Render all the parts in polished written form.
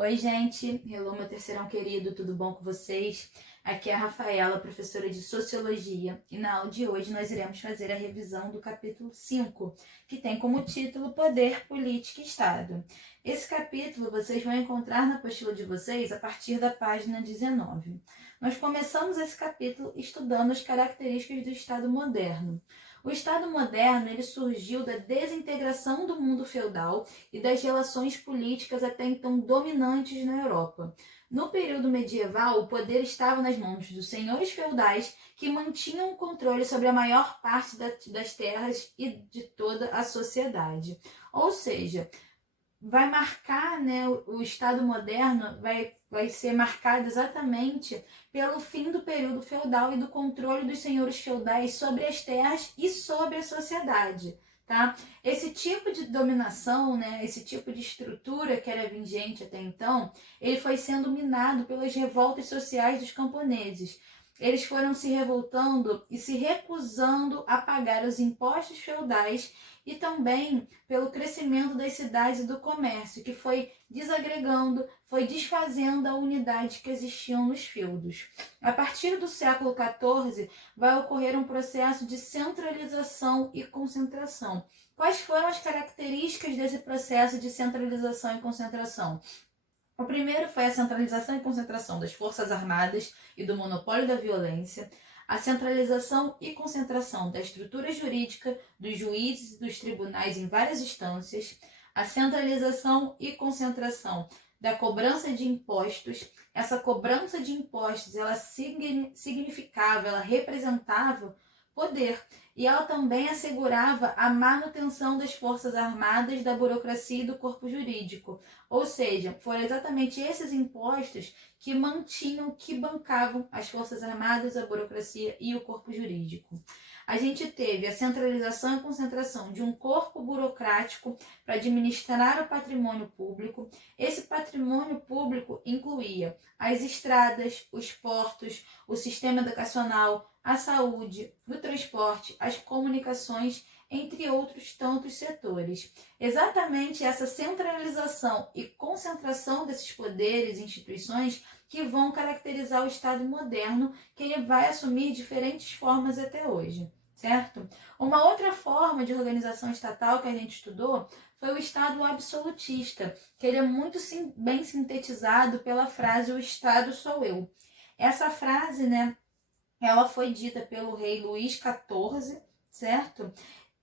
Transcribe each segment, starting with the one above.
Oi, gente. Hello, meu terceirão querido, tudo bom com vocês? Aqui é a Rafaela, professora de Sociologia, e na aula de hoje nós iremos fazer a revisão do capítulo 5, que tem como título Poder, Política e Estado. Esse capítulo vocês vão encontrar na apostila de vocês a partir da página 19. Nós começamos esse capítulo estudando as características do Estado moderno. O Estado moderno ele surgiu da desintegração do mundo feudal e das relações políticas até então dominantes na Europa. No período medieval, o poder estava nas mãos dos senhores feudais que mantinham o controle sobre a maior parte das terras e de toda a sociedade. Ou seja, vai marcar, né, o Estado moderno vai ser marcado exatamente pelo fim do período feudal e do controle dos senhores feudais sobre as terras e sobre a sociedade. Tá? Esse tipo de dominação, né, esse tipo de estrutura que era vigente até então, ele foi sendo minado pelas revoltas sociais dos camponeses. Eles foram se revoltando e se recusando a pagar os impostos feudais e também pelo crescimento das cidades e do comércio, que foi desagregando, foi desfazendo a unidade que existiam nos feudos. A partir do século XIV, vai ocorrer um processo de centralização e concentração. Quais foram as características desse processo de centralização e concentração? O primeiro foi a centralização e concentração das forças armadas e do monopólio da violência, a centralização e concentração da estrutura jurídica, dos juízes e dos tribunais em várias instâncias, a centralização e concentração da cobrança de impostos. Essa cobrança de impostos, ela significava, ela representava poder, e ela também assegurava a manutenção das forças armadas, da burocracia e do corpo jurídico. Ou seja, foram exatamente esses impostos que mantinham, que bancavam as forças armadas, a burocracia e o corpo jurídico. A gente teve a centralização e concentração de um corpo burocrático para administrar o patrimônio público. Esse patrimônio público incluía as estradas, os portos, o sistema educacional, a saúde, o transporte, as comunicações, entre outros tantos setores. Exatamente essa centralização e concentração desses poderes e instituições que vão caracterizar o Estado moderno, que ele vai assumir diferentes formas até hoje, certo? Uma outra forma de organização estatal que a gente estudou foi o Estado absolutista, que ele é muito bem sintetizado pela frase "o Estado sou eu". Essa frase, né, ela foi dita pelo rei Luís XIV, certo?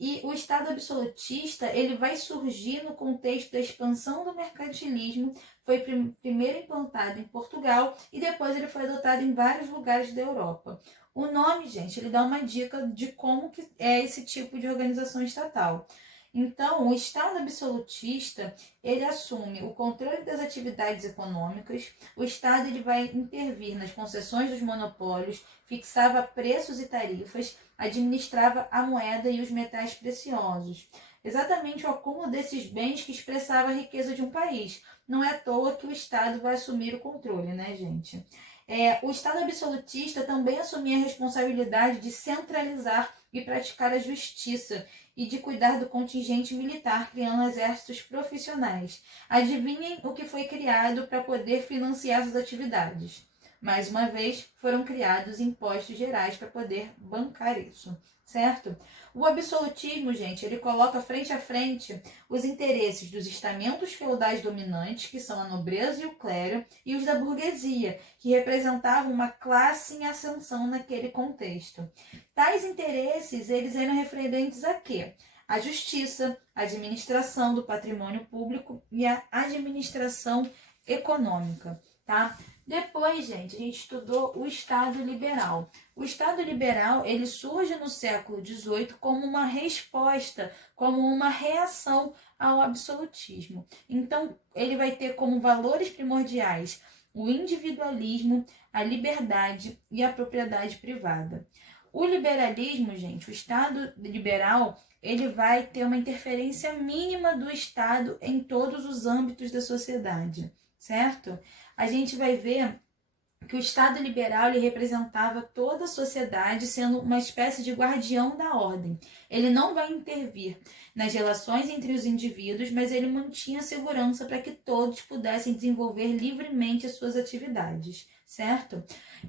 E o Estado absolutista, ele vai surgir no contexto da expansão do mercantilismo, foi primeiro implantado em Portugal e depois ele foi adotado em vários lugares da Europa. O nome, gente, ele dá uma dica de como que é esse tipo de organização estatal. Então, o Estado absolutista, ele assume o controle das atividades econômicas, o Estado ele vai intervir nas concessões dos monopólios, fixava preços e tarifas, administrava a moeda e os metais preciosos. Exatamente o acúmulo desses bens que expressava a riqueza de um país. Não é à toa que o Estado vai assumir o controle, né, gente? O Estado absolutista também assumia a responsabilidade de centralizar e praticar a justiça e de cuidar do contingente militar, criando exércitos profissionais. Adivinhem o que foi criado para poder financiar essas atividades? Mais uma vez, foram criados impostos gerais para poder bancar isso, certo? O absolutismo, gente, ele coloca frente a frente os interesses dos estamentos feudais dominantes, que são a nobreza e o clero, e os da burguesia, que representavam uma classe em ascensão naquele contexto. Tais interesses, eles eram referentes a quê? A justiça, a administração do patrimônio público e a administração econômica, tá? Depois, gente, a gente estudou o Estado liberal. O Estado liberal, ele surge no século XVIII como uma resposta, como uma reação ao absolutismo. Então, ele vai ter como valores primordiais o individualismo, a liberdade e a propriedade privada. O liberalismo, gente, o Estado liberal, ele vai ter uma interferência mínima do Estado em todos os âmbitos da sociedade, certo? A gente vai ver que o Estado liberal ele representava toda a sociedade, sendo uma espécie de guardião da ordem. Ele não vai intervir nas relações entre os indivíduos, mas ele mantinha a segurança para que todos pudessem desenvolver livremente as suas atividades, certo?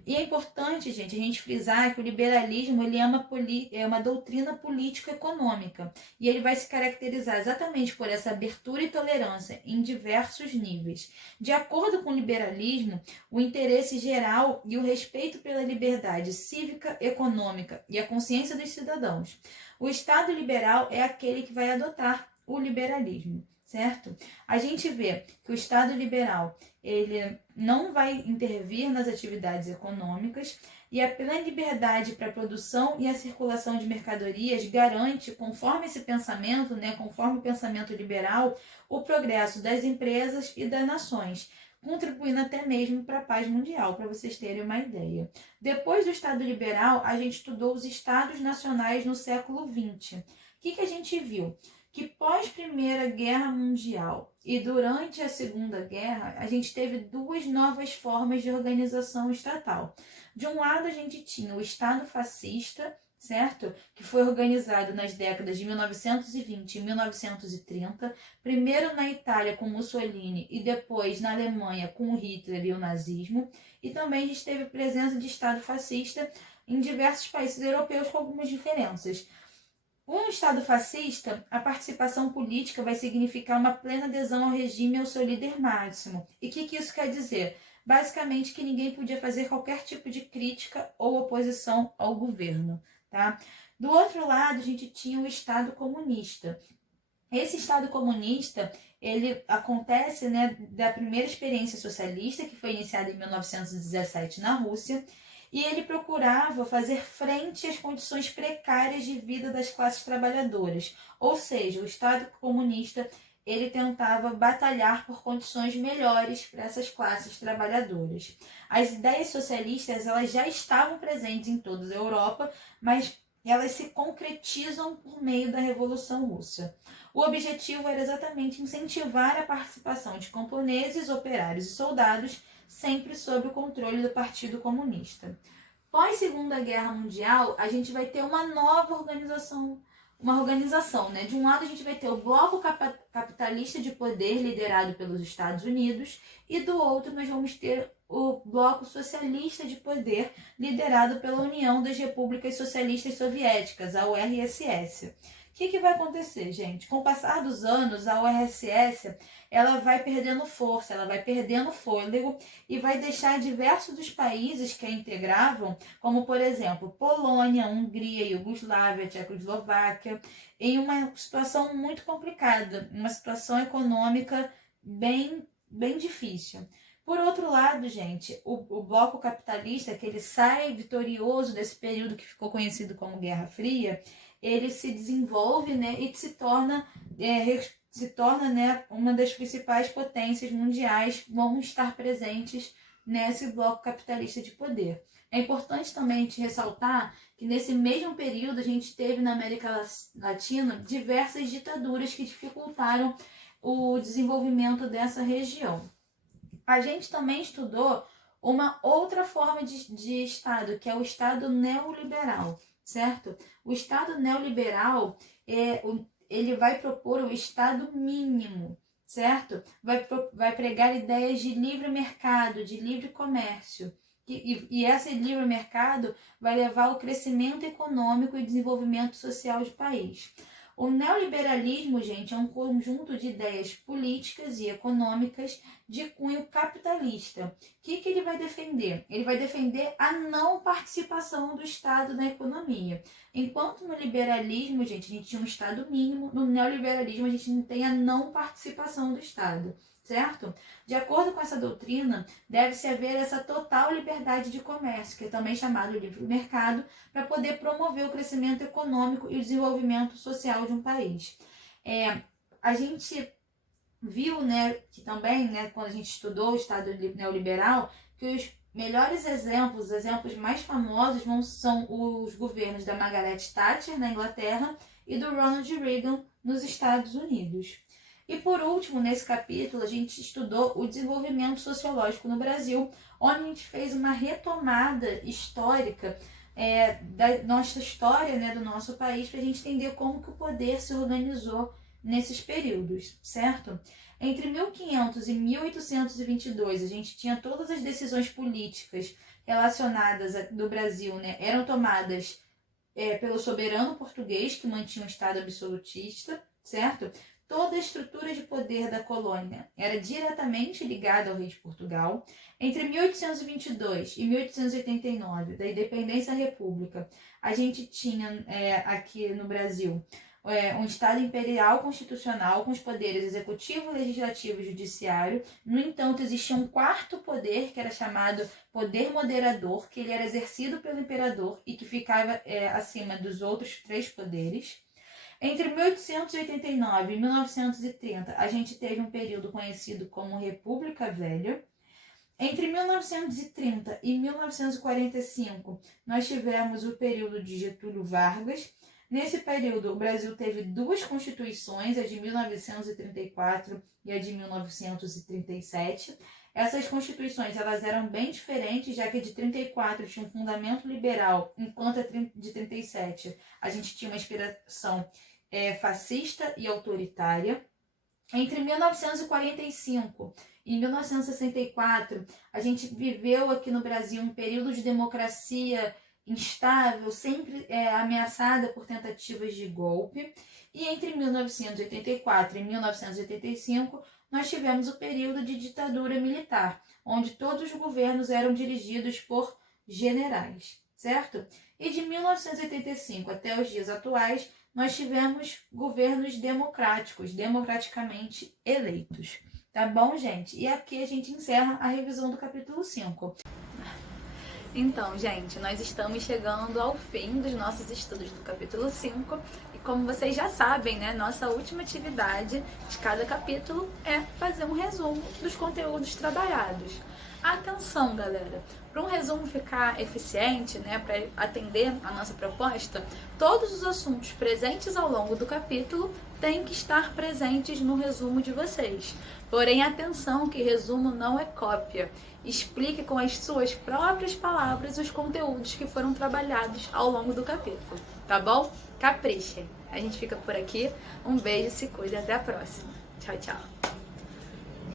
E é importante, gente, a gente frisar que o liberalismo ele é uma doutrina político-econômica e ele vai se caracterizar exatamente por essa abertura e tolerância em diversos níveis. De acordo com o liberalismo, o interesse geral e o respeito pela liberdade cívica, econômica e a consciência dos cidadãos. O Estado liberal é aquele que vai adotar o liberalismo, certo? A gente vê que o Estado liberal ele não vai intervir nas atividades econômicas e a plena liberdade para a produção e a circulação de mercadorias garante, conforme esse pensamento, conforme o pensamento liberal, o progresso das empresas e das nações, contribuindo até mesmo para a paz mundial, para vocês terem uma ideia. Depois do Estado liberal, a gente estudou os Estados nacionais no século XX. O que a gente viu? Que pós Primeira Guerra Mundial e durante a Segunda Guerra, a gente teve duas novas formas de organização estatal. De um lado, a gente tinha o Estado fascista, certo? Que foi organizado nas décadas de 1920 e 1930, primeiro na Itália com Mussolini e depois na Alemanha com Hitler e o nazismo. E também a gente teve presença de Estado fascista em diversos países europeus com algumas diferenças. Um Estado fascista, a participação política vai significar uma plena adesão ao regime e ao seu líder máximo. E o que isso quer dizer? Basicamente que ninguém podia fazer qualquer tipo de crítica ou oposição ao governo. Tá? Do outro lado, a gente tinha o Estado comunista. Esse Estado comunista, ele acontece da primeira experiência socialista, que foi iniciada em 1917 na Rússia, e ele procurava fazer frente às condições precárias de vida das classes trabalhadoras. Ou seja, o Estado comunista ele tentava batalhar por condições melhores para essas classes trabalhadoras. As ideias socialistas elas já estavam presentes em toda a Europa, mas elas se concretizam por meio da Revolução Russa. O objetivo era exatamente incentivar a participação de camponeses, operários e soldados, sempre sob o controle do Partido Comunista. Pós Segunda Guerra Mundial, a gente vai ter uma nova organização. De um lado, a gente vai ter o bloco capitalista de poder liderado pelos Estados Unidos e do outro nós vamos ter o bloco socialista de poder liderado pela União das Repúblicas Socialistas Soviéticas, a URSS. O que vai acontecer, gente? Com o passar dos anos, a URSS ela vai perdendo força, ela vai perdendo fôlego e vai deixar diversos dos países que a integravam, como por exemplo Polônia, Hungria, Iugoslávia, Tchecoslováquia, em uma situação muito complicada, uma situação econômica bem difícil. Por outro lado, gente, o bloco capitalista, que ele sai vitorioso desse período que ficou conhecido como Guerra Fria, ele se desenvolve e se torna uma das principais potências mundiais, vão estar presentes nesse bloco capitalista de poder. É importante também a gente ressaltar que nesse mesmo período a gente teve na América Latina diversas ditaduras que dificultaram o desenvolvimento dessa região. A gente também estudou uma outra forma de Estado, que é o Estado neoliberal, certo? O Estado neoliberal, ele vai propor o Estado mínimo, certo? Vai pregar ideias de livre mercado, de livre comércio. E esse livre mercado vai levar ao crescimento econômico e desenvolvimento social do país. O neoliberalismo, gente, é um conjunto de ideias políticas e econômicas de cunho capitalista. O que ele vai defender? Ele vai defender a não participação do Estado na economia. Enquanto no liberalismo, gente, a gente tinha um Estado mínimo, no neoliberalismo a gente não tem a não participação do Estado, certo? De acordo com essa doutrina, deve-se haver essa total liberdade de comércio, que é também chamado livre mercado, para poder promover o crescimento econômico e o desenvolvimento social de um país. A gente viu, que também, quando a gente estudou o Estado neoliberal, que os melhores exemplos, os exemplos mais famosos são os governos da Margaret Thatcher na Inglaterra e do Ronald Reagan nos Estados Unidos. E por último, nesse capítulo, a gente estudou o desenvolvimento sociológico no Brasil, onde a gente fez uma retomada histórica da nossa história, né, do nosso país, para a gente entender como que o poder se organizou nesses períodos, certo? Entre 1500 e 1822, a gente tinha todas as decisões políticas relacionadas do Brasil, né, eram tomadas pelo soberano português, que mantinha um estado absolutista, certo? Toda a estrutura de poder da colônia era diretamente ligada ao rei de Portugal. Entre 1822 e 1889, da independência da República, a gente tinha aqui no Brasil um Estado imperial constitucional com os poderes executivo, legislativo e judiciário. No entanto, existia um quarto poder, que era chamado poder moderador, que ele era exercido pelo imperador e que ficava acima dos outros três poderes. Entre 1889 e 1930, a gente teve um período conhecido como República Velha. Entre 1930 e 1945, nós tivemos o período de Getúlio Vargas. Nesse período, o Brasil teve duas constituições, a de 1934 e a de 1937. Essas constituições elas eram bem diferentes, já que a de 34 tinha um fundamento liberal, enquanto a de 37 a gente tinha uma inspiração fascista e autoritária. Entre 1945 e 1964, a gente viveu aqui no Brasil um período de democracia instável, sempre ameaçada por tentativas de golpe. E entre 1984 e 1985, nós tivemos o período de ditadura militar, onde todos os governos eram dirigidos por generais, certo? E de 1985 até os dias atuais, nós tivemos governos democráticos, democraticamente eleitos. Tá bom, gente? E aqui a gente encerra a revisão do capítulo 5. Então, gente, nós estamos chegando ao fim dos nossos estudos do capítulo 5 e como vocês já sabem, né, nossa última atividade de cada capítulo é fazer um resumo dos conteúdos trabalhados. Atenção, galera! Para um resumo ficar eficiente, né, para atender a nossa proposta, todos os assuntos presentes ao longo do capítulo têm que estar presentes no resumo de vocês. Porém, atenção que resumo não é cópia. Explique com as suas próprias palavras os conteúdos que foram trabalhados ao longo do capítulo, tá bom? Caprichem! A gente fica por aqui. Um beijo, se cuide, até a próxima. Tchau, tchau!